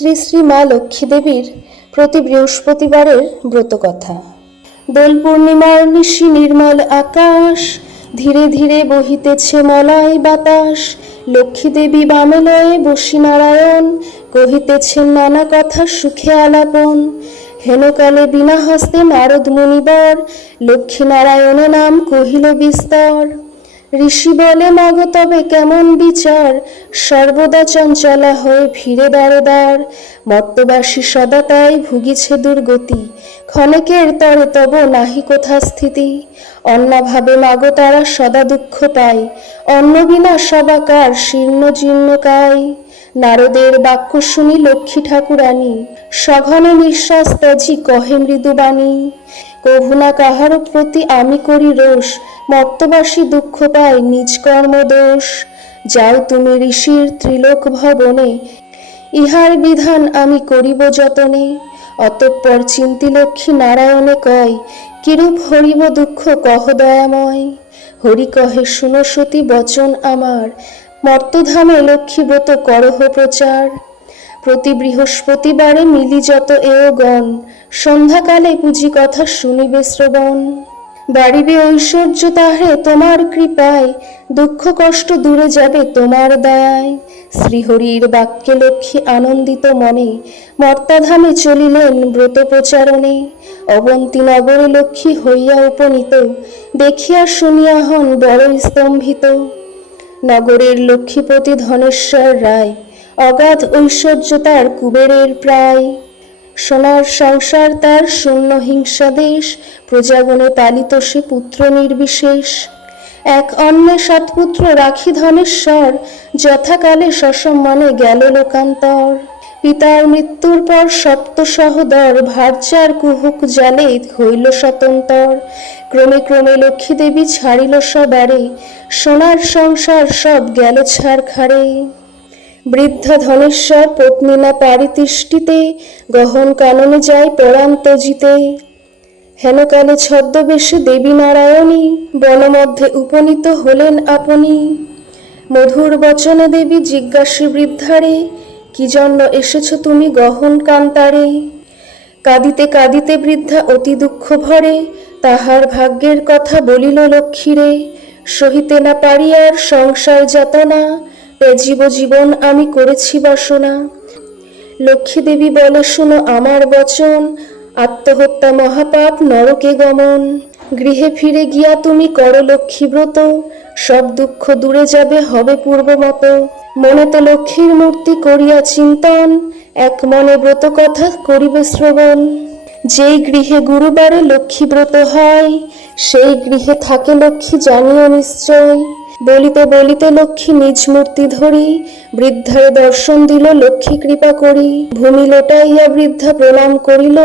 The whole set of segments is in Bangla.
শ্রী শ্রী মা লক্ষ্মী দেবীর প্রতি বৃহস্পতিবারের ব্রতকথা। দোল পূর্ণিমার নিশি নির্মল আকাশ, ধীরে ধীরে বহিতেছে মলয় বাতাস। লক্ষ্মী দেবী বামেলয়ে বসি নারায়ণ, কহিতেছেন নানা কথা সুখে আলাপন। হেনকালে বিনা হস্তে নারদ মুনিবর, লক্ষ্মী নারায়ণ নাম কহিল বিস্তর। ঋষি বলে মাগো তবে কেমন বিচার, সর্বদা চঞ্চলা হয়ে ফিরে দ্বারে দ্বার। মর্তবাসী সদা তাই ভুগিছে দুর্গতি, ক্ষণেকের তরে তব নাহি কোথা স্থিতি। অন্নাভাবে মাগো তারা সদা দুঃখ পায়, অন্ন বিনা সবাকার শীর্ণ জীর্ণকায়। নারদের বাক্য শুনি লক্ষ্মী ঠাকুরানী, সঘনে নিঃশ্বাস ত্যাজি কহে মৃদুবাণী। কভু না কাহার প্রতি আমি করি রোষ, মর্তবাসী দুঃখ পায় নিজ কর্ম দোষ। যাও তুমি ঋষির ত্রিলোক ভবনে, ইহার বিধান আমি করিব যতনে। অতঃপর চিন্তি লক্ষ্মী নারায়ণে কয়, কিরূপ হরিব দুঃখ কহ দয়াময়। হরি কহে শুনো সতী বচন আমার, মর্তধামে লক্ষ্মী ব্রত করহ প্রচার। প্রতি বৃহস্পতিবারে মিলি যত এওগণ, সন্ধ্যাকালে পুঁজি কথা শুনিবে শ্রবণ। বাড়িবে ঐশ্বর্য তাহে তোমার কৃপায়, দুঃখ কষ্ট দূরে যাবে তোমার দয়ায়। শ্রীহরির বাক্যে লক্ষ্মী আনন্দিত মনে, মর্তাধামে চলিলেন ব্রত প্রচারণে। অবন্তী নগরে লক্ষ্মী হইয়া উপনীত, দেখিয়া শুনিয়া হন বড় স্তম্ভিত। নগরের লক্ষ্মীপতি ধনেশ্বর রায়, অগাধ ঐশ্বর্য তার কুবেরের প্রায়। সোনার সংসার তার শূন্য হিংসা দেশ, প্রজাগণে পালিত সে পুত্র নির্বিশেষ। এক অন্নে সাত পুত্র রাখি ধনেশ্বর, যথাকালে সসম্মানে গেল লোকান্তর। পিতার মৃত্যুর পর সপ্ত সহোদর, ভার্যার কুহুক জালে হইল স্বতন্তর। ক্রমে ক্রমে লক্ষ্মী দেবী ছাড়িল সবারে, সোনার সংসার সব গেল ছারখারে। বৃদ্ধ ধনেশ্বর পত্নী না পারিতিষ্ঠিতে, গহন কাননে যায় পরাণ ত্যজিতে। হেনকালে ছদ্মবেশে দেবী নারায়ণী, বনমধ্যে উপনীত হলেন আপনি। মধুর বচনে দেবী জিজ্ঞাসী বৃদ্ধারে, কি জন্য এসেছ তুমি গহন কান্তারে। কাঁদিতে কাঁদিতে বৃদ্ধা অতি দুঃখ ভরে, তাহার ভাগ্যের কথা বলিল লক্ষ্মীরে। সহিতে না পারি আর সংসার যাতনা, ত্যাজিব জীবন আমি করেছি বাসনা। লক্ষ্মী দেবী বলে শুনো আমার বচন, আত্মহত্যা মহাপাপ নরকে গমন। গৃহে ফিরে গিয়া তুমি করো লক্ষ্মী ব্রত, সব দুঃখ দূরে যাবে হবে পূর্বমত। মনেতে লক্ষ্মীর মূর্তি করিয়া চিন্তন, এক মনে ব্রত কথা করিবে শ্রবণ। যেই গৃহে গুরুবারে লক্ষ্মী ব্রত হয়, সেই গৃহে থাকে লক্ষ্মী জানিও নিশ্চয়। বলিতে বলিতে লক্ষ্মী নিজ মূর্তি ধরি, বৃদ্ধার দর্শন দিল লক্ষ্মী কৃপা করি। ভূমি লোটাইয়া বৃদ্ধা প্রণাম করিল,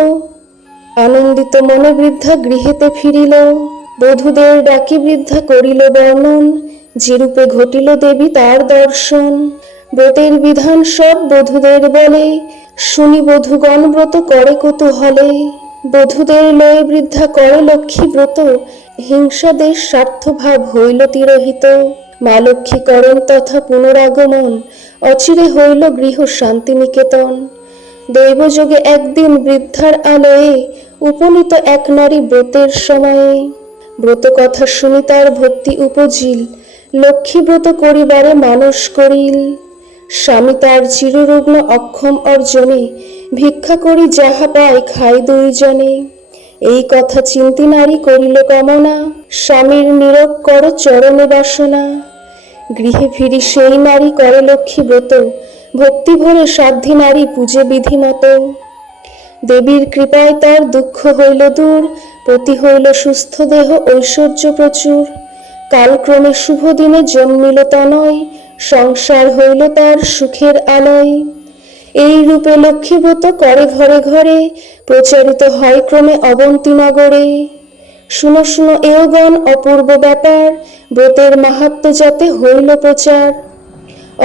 আনন্দিত মনে বৃদ্ধা গৃহেতে ফিরিল। বধূদের ডাকি বৃদ্ধা করিল বর্ণন, যেরূপে ঘটিল দেবী তার দর্শন। ব্রতের বিধান সব বধূদের বলে, শুনি বধূগণ ব্রত করে কৌতূহলে। বধূদের লয়ে বৃদ্ধা করে লক্ষ্মী ব্রত, হিংসা দেশ স্বার্থভাব হইল তিরোহিত। মা লক্ষ্মী করেন তথা পুনরাগমন, অচিরে হইল গৃহ শান্তিনিকেতন। দৈবযোগে একদিন বৃদ্ধার আলয়ে, উপনীত এক নারী ব্রতের সময়ে। ব্রত কথা শুনি তার ভক্তি উপজিল, লক্ষ্মী ব্রত করিবারে মানস করিল। স্বামী তার চিররুগ্ন অক্ষম অর্জনে, ভিক্ষা করি যাহা পায় খাই দুইজনে। এই কথা চিন্তি নারী করিল কামনা, স্বামীর নীরব কর চরণে বাসনা। গৃহে ফিরি সেই নারী করে লক্ষ্মী ব্রত, ভক্তি ভরে সাধ্যী নারী পূজে বিধিমত। দেবীর কৃপায় তার দুঃখ হইল দূর, প্রতি হইল সুস্থ দেহ ঐশ্বর্য প্রচুর। কালক্রমে শুভ দিনে জন্মিল তনয়, সংসার হইল তার সুখের আলয়। এই রূপে লক্ষ্মী ব্রত করে ঘরে ঘরে, প্রচারিত হয় ক্রমে অবন্তী নগরে। শুনো শুনো এওগণ অপূর্ব ব্যাপার, ব্রতের মাহাত্ম্য যাতে হইল প্রচার।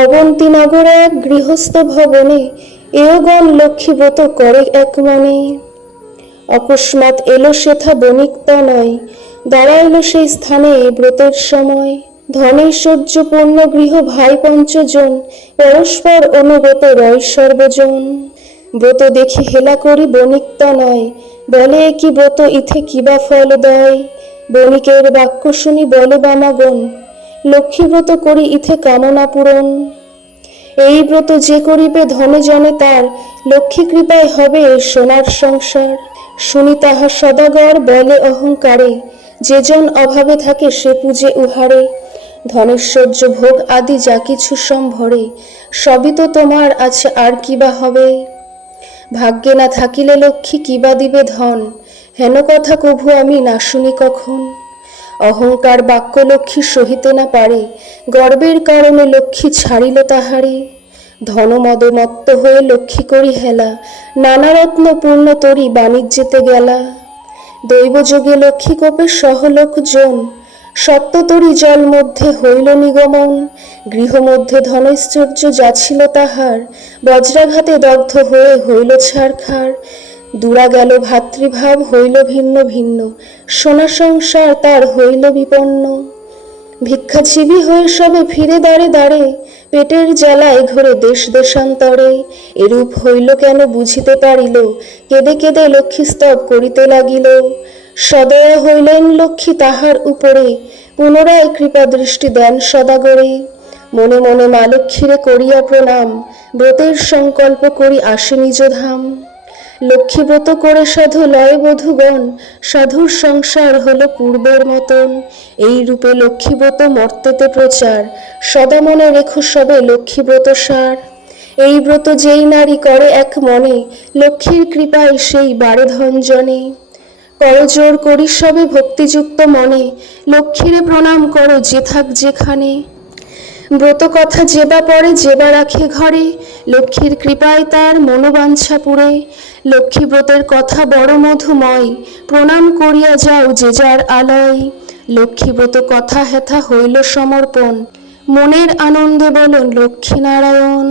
অবন্তী নগরে এক গৃহস্থ ভবনে, এওগণ লক্ষ্মী ব্রত করে এক মনে। অকস্মাৎ এলো সেথা বণিক তনয়, দাঁড়াইল সেই স্থানে ব্রতের সময়। ধনৈশ্বর্যপূর্ণ গৃহ ভাই পঞ্চজন, পরস্পর অনুগত রয় সর্বজন। ব্রত দেখি হেলা করি বণিকতা নয়, বলে কি ব্রত ইথে কিবা ফল দেয়। বণিকের বাক্য শুনি বলে বামাগণ, লক্ষ্মী ব্রত করি ইথে কামনা পূরণ। এই ব্রত যে করিবে ধনে জনে তার, লক্ষ্মী কৃপায় হবে সোনার সংসার। শুনি তাহা সদাগর বলে অহংকারে, যে জন অভাবে থাকে সে পূজে উহারে। ধনেশ্বর্য ভোগ আদি যা কিছু সম্ভরে, সবই তো তোমার আছে আর কিবা হবে। ভাগ্যে না থাকিলে লক্ষ্মী কিবা দিবে ধন, হেন কথা কভু আমি না শুনি কখন। অহংকার বাক্য লক্ষ্মী সহিতে না পারে, গর্বের কারণে লক্ষ্মী ছাড়িল তাহারে। ধনমদে মত্ত হয়ে লক্ষ্মী করি হেলা, নানা রত্ন পূর্ণ তরি বাণিজ্যেতে গেলা। দৈবযোগে লক্ষ্মী কোপে সহলোকজন, সত্য তরি জল মধ্যে হইল নিগমন। গৃহ মধ্যে ধনৈশ্বর্য যাছিল তাহার, বজ্রাঘাতে দগ্ধ হয়ে হইল ছারখার। দূরা গেল ভাতৃভাব হইল ভিন্ন ভিন্ন, সোনা সংসার তার হইল বিপন্ন। ভিক্ষাজীবী হয়ে সবে ফিরে দাঁড়ে দাঁড়ে, পেটের জ্বালায় ঘোরে দেশ দেশান্তরে। এরূপ হইল কেন বুঝিতে পারিল, কেঁদে কেঁদে লক্ষ্মী স্তব করিতে লাগিল। সদয়া হইলেন লক্ষ্মী তাহার উপরে, পুনরায় কৃপা দৃষ্টি দেন সদাগরে। মনে মনে মা লক্ষ্মীরে করিয়া প্রণাম, ব্রতের সংকল্প করি আসে নিজ ধাম। লক্ষ্মী ব্রত করে সাধু লয় বধূগণ, সাধুর সংসার হলো পূর্বের মতন। এই রূপে লক্ষ্মী ব্রত মর্তেতে প্রচার, সদা মনে রেখো সবে লক্ষ্মী ব্রত সার। এই ব্রত যেই নারী করে এক মনে, লক্ষ্মীর কৃপায় সেই বাড়ে ধনজনে। করজোড় করি সবে ভক্তিযুক্ত মনে, লক্ষ্মীরে প্রণাম করো যে থাক যেখানে। ব্রত কথা যেবা পড়ে যেবা রাখে ঘরে, লক্ষ্মীর কৃপায় তার মনোবাঞ্ছা পুরে। লক্ষ্মী ব্রতের কথা বড় মধুময়, প্রণাম করিয়া যাও যে যার আলয়। লক্ষ্মী ব্রত কথা হেথা হইল সমর্পণ, মনের আনন্দে বলুন লক্ষ্মী নারায়ণ।